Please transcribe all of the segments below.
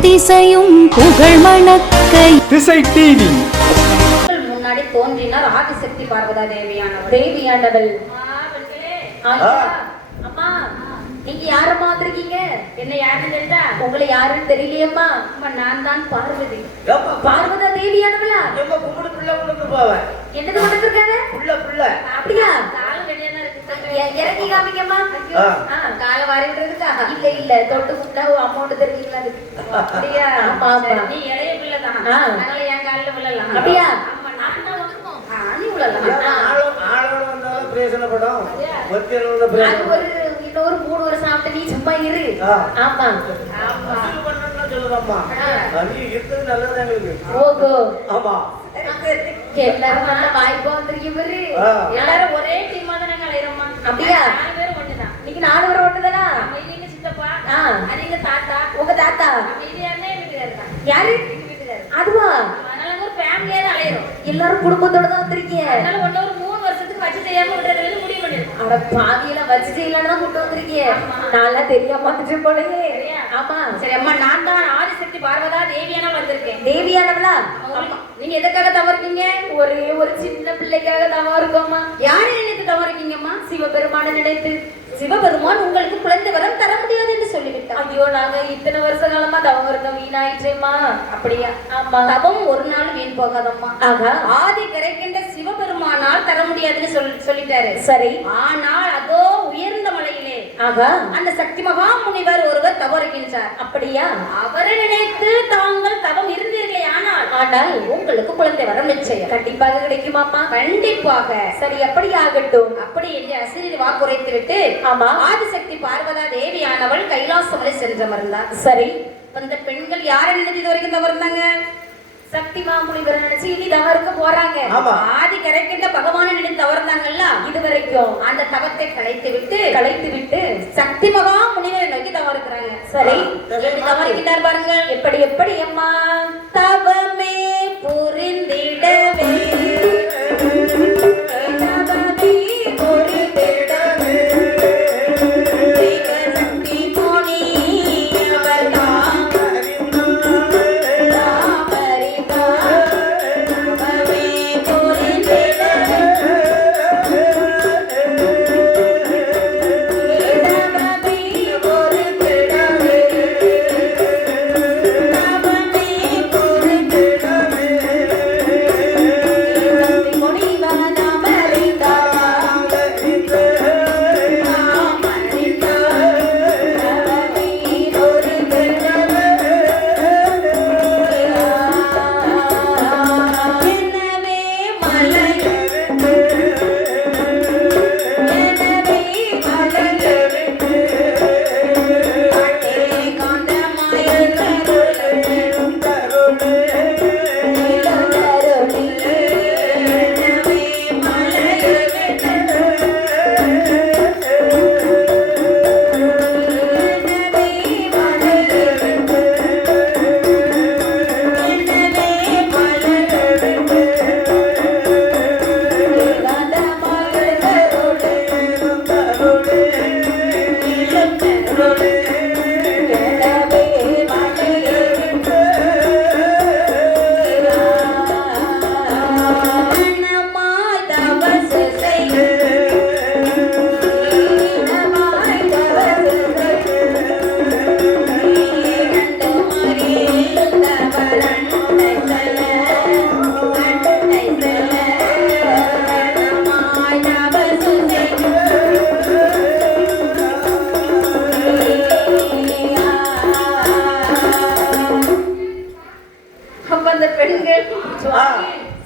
எத்திசையும் புகழ் மணக்க திசை டிவி முன்னாடி தோன்றினார் ஆதிசக்தி பார்வதா தேவியானவள். அம்மா நீங்க யாரம்மா வந்திருக்கீங்க? என்ன யாருன்னு தெரியுதா? உங்களை யாருன்னு தெரியலையம்மா. நான் தான் பார்வதி. பார்வதா தேவியானவளா? என்னது வந்திருக்காங்க? அப்படியா? இறக்கி காமிக்கம்மா. காலை வாரி விடுறதுக்கா? இல்ல தொட்டு குட்டா அமௌண்ட் தெரிஞ்சுக்கலாம். அப்படியா? ஆமா நீ இளைய பிள்ளை தான், அதனால என் காலில் விழலாம். அப்படியா? இன்னொரு 3 வருஷம் ஆகிட்டு நீ சும்மா இரு. ஆமா ஓகோ எல்லாரும் நல்ல வாய்ப்பா வந்திருக்கீங்க. எல்லாரும் ஒரே டீமா தானே அலையிறோமா? அப்படியா? 4 பேர் ஒண்ணுதான். நீங்க 4 பேர் ஒண்ணுதானா? நீங்க சித்தப்பா, நீங்க தாத்தா, உங்க தாத்தா யாரு? அதுவா? அதனால ஒரு ஃபேமிலியா தான் அலையிறோம். எல்லாரும் குடும்பத்தோட தான் வந்திருக்கீங்க. அதனால ஒரு 3 வருஷத்துக்கு வச்சு செய்யாம விடுறது முடிவு பண்ணிருக்கோம். அட பாவியில வச்சு செய்யலான்னு தான் கூட்டு வந்திருக்கீங்க. நல்லா தெரியாம வந்துட்டு போலயே. ஆமா சரி அம்மா, நான் தான் ஆதிசக்தி பார்வதா தேவியானவள் வந்திருக்கேன். தேவியானவளா? நீங்க எதுக்காக தவறுக்கீங்க? ஒரே ஒரு சின்ன பிள்ளைக்காக தவறுக்கோம்மா. யாரை நினைத்து தவறுக்கீங்கம்மா? சிவபெருமான நினைத்து. சிவபெருமான் உங்களுக்கு குழந்தை வரம் தர முடியாது என்று சொல்லிவிட்டார். ஐயோ நாங்க இத்தனை வருஷ காலமா தவம் இருந்தோம், வீணாயிற்றேம்மா. அப்படியா? ஆமா. தவம் ஒரு நாள் வீண் போகாதம்மா. ஆதி கிடைக்கின்ற சிவபெருமானால் தர முடியாதுன்னு சொல்லிட்டாரு. சரி. ஆனால் அதோ உயர்ந்த மலையிலே அந்த சக்தி மகா முனிவர் ஒருவர் தவறுகின்றார். அப்படியா? அவரை நினைத்து தாங்கள் தவம் இருந்தீர்களே, ஆனால் உங்களுக்கு குழந்தை வரம் நிச்சயம் கண்டிப்பாக கிடைக்குமாமா? கண்டிப்பாக. சரி எப்படி ஆகட்டும். அப்படி என்று அசிரியர் வாக்குரைத்து விட்டு ஆதிசக்தி பார்வதா தேவியானவள் கைலாசமலை சென்றமர்ந்தார். சரி. அந்த பெண்கள் யாரை நினைத்து இது வரைக்கும் தவறுந்தாங்க? சக்தி மாமுனிவர் நினைச்சு இனி தவறுக்கு போறாங்க. ஆதி கரைக்கின்ற பகவான நினைத்து தவறுந்தாங்கல்ல இது வரைக்கும். அந்த தவத்தை கலைத்து விட்டு சக்தி மகா முனிவரை நோக்கி தவறுக்கிறாங்க. சரி எப்படி தவறுகின்றார் பாருங்க. எப்படி அம்மா? தவமே புரிந்திடவே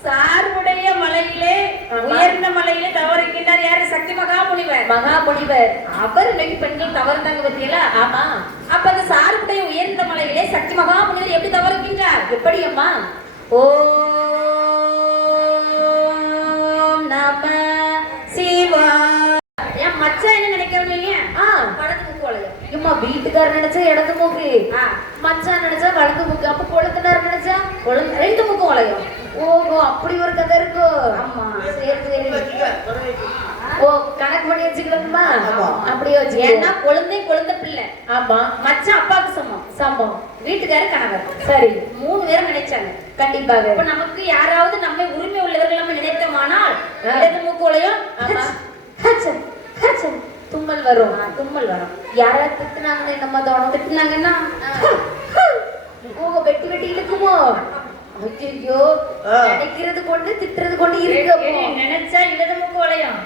சார்புடைய மலையிலே உயர்ந்த மலையிலே தவறுகின்றார். யாரு? சக்தி மகாமுனிவர். அவர் இன்னைக்கு பெண்கள் தவறுந்தாங்க பத்தியல. ஆமா. அப்ப அந்த சார்புடைய உயர்ந்த மலையிலே சக்தி மகாமுனிவர் எப்படி தவறுகின்றார்? எப்படி அம்மா? ஓம் நம சிவா. ஏன் மச்சான் என்ன நினைக்கிறீங்க? வடக்கு மூக்கு வளையம். அம்மா வீட்டுக்காரர் நினைச்சா இடது மூக்கு, மச்சான் நினைச்சா வடக்கு மூக்கு. அப்ப கொழுந்தனார் நினைச்சா ரெண்டு மூக்கும் வளையம். ஓஹோ அப்படி ஒரு கதை இருக்கு. ஆமா சரி. ஓ கணக்கு பண்ணி வச்சுக்கலாமா? ஆமா. அப்படியே வச்சு. ஏன்னா குழந்தை பிள்ளை. ஆமா. மச்சான் அப்பாவுக்கு சமம். சம்பவம். வீட்டுக்காரர் கணவர். சரி. 3 பேரும் நினைச்சாங்க. கண்டிப்பாக. இப்ப நமக்கு யாராவது நம்மை உரிமை உள்ளவர்கள் நம்ம நினைத்தோமானால் இடது மூக்குலையும் தும்மல் வரும். தும்மல் வரும். யாராவது திட்டுனாங்கன்னு என்னமா தோணும்? திட்டுனாங்கன்னா வெட்டி வெட்டி இழுக்குமோ? ஐயோ, நினைக்கிறது கொண்டு திட்டுறது கொண்டு இருக்கு. நினைச்சா இடது மூக்கு வளையும்,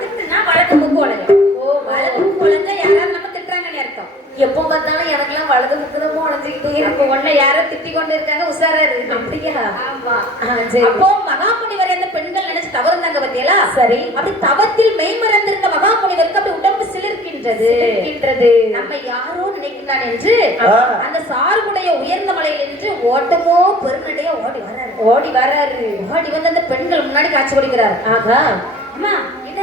திட்டுனா வலது மூக்கு வளையும். ஓ, வலது மூக்கு வளைஞ்சா யாராவது நம்ம திட்டுறாங்கன்னு அர்த்தம். எப்போ பார்த்தாலும் எனக்கெல்லாம் வலது முக்குதமோ உடஞ்சுக்கிட்டே இப்ப இருக்கும். ஒண்ணு யாரோ திட்டி கொண்டு இருக்காங்க, உஷாரா இருக்கு. அப்படியா? ஆமா. சரி. அப்போ மகாமுனிவர் அந்த பெண்கள் நினைச்சு தவறுந்தாங்க பத்தியலா? சரி. அப்படி தவத்தில் மெய்மறந்திருந்த மகாமுனிவருக்கு அப்படி உடம்பு சிலிர்க்கின்றது. நம்ம யாரோ நினைக்கிறான் என்று அந்த சார்புடைய உயர்ந்த மலையில் என்று ஓட்டமோ பெருநடையோ ஓடி வராரு. ஓடி வந்து அந்த பெண்கள் முன்னாடி காட்சி கொடுக்கிறார். ஆகா. அம்மா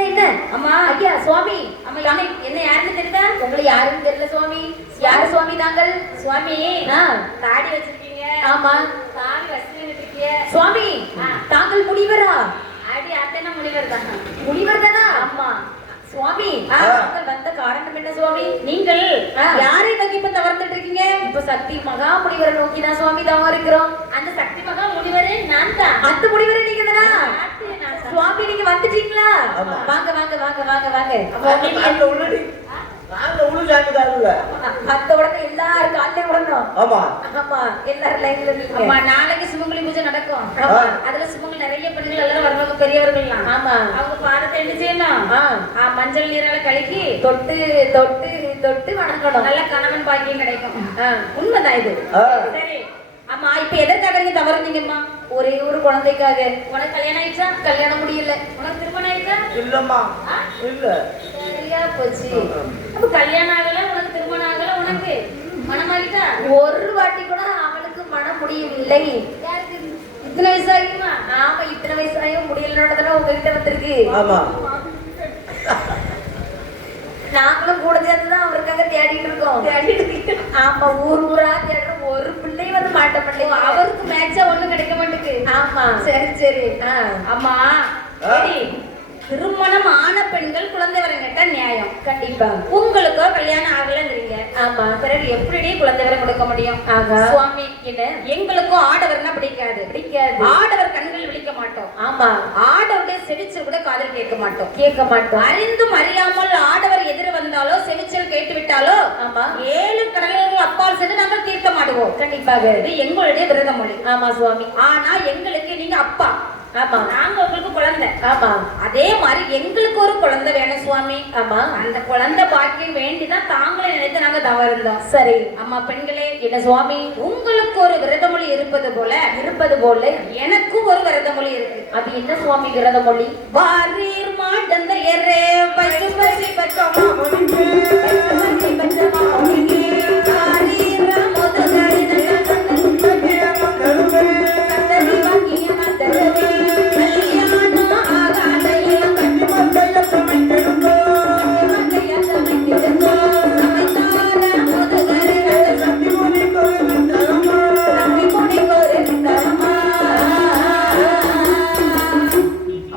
என்ன? அம்மா, ஐயா சுவாமி. அம்மா என்ன யாருன்னு தெரியுதா? உங்களை யாருன்னு தெரியல சுவாமி. யாரு சுவாமி தாங்கள்? சுவாமி, தாடி வச்சிருக்கீங்க. ஆமா. தாடி வச்சிருக்கீங்க சுவாமி. தாங்கள் முனிவரா? அடி அத்தனை முனிவர் தான். முனிவர் தானா? ஆமா சுவாமி. தாங்கள் வந்த காரணம் என்ன சுவாமி? நீங்கள் யாரை நோக்கி இப்ப தவறுந்துட்டு இருக்கீங்க? இப்ப சக்தி மகா முனிவரை நோக்கி தான் சுவாமி தவறு இருக்கிறோம். அந்த சக்தி மகா முனிவரே நான் தான். அந்த முனிவரை நீங்க தானா? சுவாமி நீங்க வந்துட்டீங்களா? வாங்க வாங்க வாங்க வாங்க வாங்க. மத்த உடனே எல்லாரும் காலையில விடணும். ஆமா எல்லாரும் லைன்ல நில்லுங்க. ஆமா, நாளைக்கு சுமங்கலி பூஜை நடக்கும். ஆமா. அதுல சுமங்கலி நிறைய பெண்கள் எல்லாரும் வருவாங்க, பெரியவர்கள்லாம். ஆமா. அவங்க பாதத்தை என்ன செய்யணும்? மஞ்சள் நீரால கழுகி தொட்டு தொட்டு தொட்டு வணங்கணும். நல்ல கணவன் பாக்கியம் கிடைக்கும். உண்மைதான் இது. சரி. ஆமா, இப்ப எதற்காக நீங்க தவறுனீங்கம்மா? ஒரே ஒரு குழந்தைக்காக. உனக்கு கல்யாணம் ஆயிடுச்சா? கல்யாணம் முடியல. உனக்கு திருமணம் ஆயிடுச்சா? இல்லம்மா. இல்ல. சரியா போச்சு. அப்ப கல்யாணம் ஆகல, உனக்கு திருமணம் ஆகல, உனக்கு மனமாகிட்டா? ஒரு வாட்டி கூட அவளுக்கு மனம் முடியவில்லை. யாருக்கு இத்தனை வயசு ஆகியுமா? ஆமா, இத்தனை வயசாயும் முடியலன்னு உங்ககிட்ட வந்திருக்கு. ஆமா. நாங்களும் கூட சேர்ந்துதான் அவருக்காக தேடிட்டு இருக்கோம். ஆமா, ஊரா தேடுறோம். ஒரு பிள்ளை வந்து மாட்ட பிள்ளை. அவருக்கு மேட்சா ஒண்ணும் கிடைக்க மாட்டேங்குது. ஆமா. சரி சரி. ஆமா. சரி, திருமணம் ஆன பெண்கள் குழந்தை வரம் கேட்டா நியாயம். கண்டிப்பா. உங்களுக்கோ கல்யாணம் ஆகலங்கிறீங்க. ஆமா. பிறகு எப்படி குழந்தை வரம் கொடுக்க முடியும்? சுவாமி, என்ன? எங்களுக்கும் ஆடவர்னா பிடிக்காது. ஆடவர் கண்கள் விழிக்க மாட்டோம். ஆமா. ஆடவருடைய செவிச்சல் கூட காதல் கேட்க மாட்டோம். அறிந்தும் அறியாமல் ஆடவர் எதிர வந்தாலோ செவிச்சல் கேட்டு விட்டாலோ, ஆமா, 7 கடல்கள் அப்பால் சென்று நாங்கள் தீர்க்க மாட்டுவோம். கண்டிப்பாக. இது எங்களுடைய விரத மொழி. ஆமா சுவாமி. ஆனா எங்களுக்கு நீங்க அப்பா. ஆமா. நாங்க உங்களுக்கு குழந்தை. ஆமா. அதே மாதிரி எங்களுக்கு ஒரு குழந்தை வேணும் சுவாமி. ஆமா. அந்த குழந்தை பாக்கியம் வேண்டிதான் தாங்களே நினைத்து நாங்க தவறுந்தோம். சரி. அம்மா பெண்களே, என்ன சுவாமி? உங்களுக்கு ஒரு விரதமொழி இருப்பது போல எனக்கும் ஒரு விரதமொழி இருக்கு. அது என்ன சுவாமி விரதமொழி? வாரீர் மாட்டந்த எரே பச்சு பசி பச்சமா முடிங்க பச்சு பச்சமா முடிங்க வாரீர் மோதகரின கந்தகிய மந்தருவே கந்தகிய மந்தருவே கல்யாண ஆகாலைய கண்ணி மந்தைய சமைத்திருந்தோ மந்தைய சமைத்திருந்தோ சமைத்தார மோதகரின சந்தி முனி கோரிந்தரமா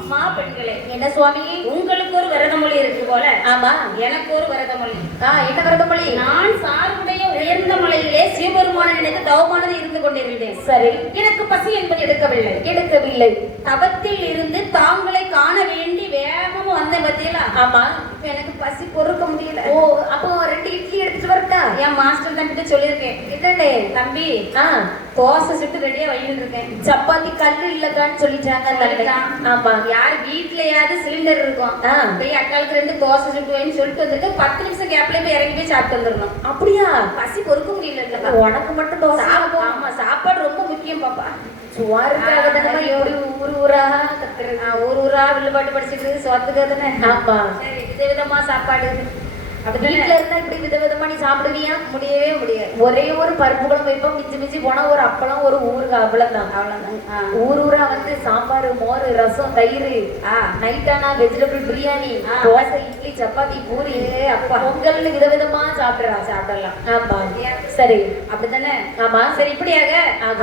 அம்மா பெண்களே, என்ன சுவாமி? உங்களுக்கு ஒரு விரதமொழி இருக்கு போல. ஆமா. எனக்கு ஒரு விரதமொழி. என்ன விரதமொழி? நான் சார்புடைய உயர்ந்த மலையிலே சிவபெருமானை நினைத்து தவமானது இருந்து கொண்டிருந்தேன். சரி. எனக்கு பசி என்பது எடுக்கவில்லை. தவத்தில் இருந்து தாங்களை காண வேண்டி வேகமும் வந்த பத்தியலா. ஆமா. இப்ப எனக்கு பசி பொறுக்க முடியல. ஓ, அப்போ 2 இட்லி எடுத்துட்டு வரட்டா? என் மாஸ்டர் தம்பிட்ட சொல்லியிருக்கேன். என்னடே தம்பி, தோசை சுட்டு ரெடியா வையிட்டு இருக்கேன். சப்பாத்தி கல்லு இல்லக்கான்னு சொல்லிட்டாங்க. ஆமா. யார் வீட்லயாவது சிலிண்டர் இருக்கும், போய் அக்காளுக்கு 2 தோசை சுட்டு வைன்னு சொல்லிட்டு வந்துட்டு 10 நிமிஷம் கேப்ல போய் இறங்கி போய் சாப்பிட்டு வந்துடணும். அப்படியா? பசி பொறுக்க முடியல. உனக்கு மட்டும் தோசை? ஆமா, சாப்பாடு ரொம்ப முக்கியம் பாப்பா. சுவாருக்காக தானே ஊரா கத்துறது. ஊரா வில்லுபாட்டு படிச்சுட்டு சோத்துக்கு தானே. ஆமா. சரி, விதவிதமா சாப்பாடு. வீட்டுல இருந்தா இப்படி விதவிதமா நீ சாப்பிடுவியா? முடியவே முடியாது. ஒரே ஒரு பருப்பு குழம்பு வைப்போம், மிஞ்சி மிஞ்சி போனா ஒரு அப்பளம் ஒரு ஊறுகாய், அவ்வளவுதான். ஊரூரா வந்து சாம்பார், மோர், ரசம், தயிர், நைட்டானா வெஜிடபிள் பிரியாணி, தோசை, இட்லி, சப்பாத்தி, பூரி, அப்பா பொங்கல்னு விதவிதமா சாப்பிடலாம். ஆமா சரி, அப்படித்தானே? ஆமா சரி. இப்படியாக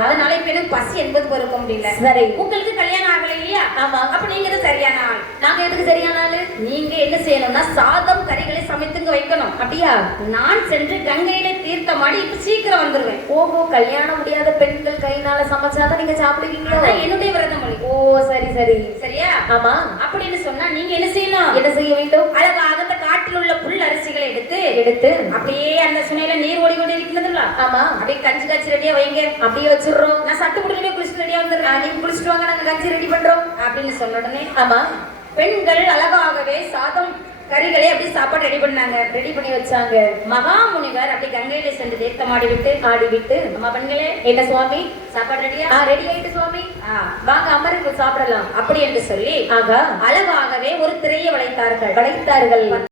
அதனால இப்ப எனக்கு பசி என்பது பொறுக்க முடியல. சரி, உங்களுக்கு கல்யாணம் ஆகல இல்லையா? ஆமா. அப்ப நீங்க தான் சரியான ஆள். நாங்க எதுக்கு சரியான ஆளு? நீங்க என்ன செய்யணும்னா சாதம் கறிகளை சமைத்துங்க வைக்கணும். அப்படியா? நான் சென்று கங்கையில தீர்த்தமாடி இப்ப சீக்கிரம் வந்துருவேன். ஓஹோ, கல்யாணம் முடியாத பெண்கள் கையினால சமைச்சாதான் நீங்க சாப்பிடுவீங்களோ? என்னுடைய விரதம் மொழி. ஓ சரி சரி. சரியா? ஆமா. அப்படின்னு சொன்னா நீங்க என்ன செய்யணும்? என்ன செய்ய வேண்டும்? அழகாக அந்த காட்டில் உள்ள புல் அரிசிகளை எடுத்து அப்படியே அந்த சுனையில நீர் ஓடி கொண்டு இருக்கிறதுல, ஆமா, அப்படியே கஞ்சி காய்ச்சி ரெடியா வைங்க. அப்படியே வச்சிடுறோம். நான் சட்டு குடிக்கவே குளிச்சுட்டு ரெடியா வந்துடுறேன். நீங்க குளிச்சுட்டு வாங்க, நாங்க கஞ்சி ரெடி பண்றோம் அப்படின்னு சொன்ன உடனே, ஆமா, பெண்கள் அழகாகவே சாதம் கறிகளை அப்படி சாப்பாடு ரெடி பண்ணி வச்சாங்க. மகாமுனிவர் அப்படி கங்கையில சென்று தீர்த்தம் ஆடிவிட்டு அம்மா பெண்களே, என்ன சுவாமி சாப்பாடு ரெடியா? ரெடி ஆயிட்டு சுவாமி, வாங்க அமருக்கு சாப்பிடலாம் அப்படி என்று சொல்லி அழகாகவே ஒரு திரையை வளைத்தார்கள்.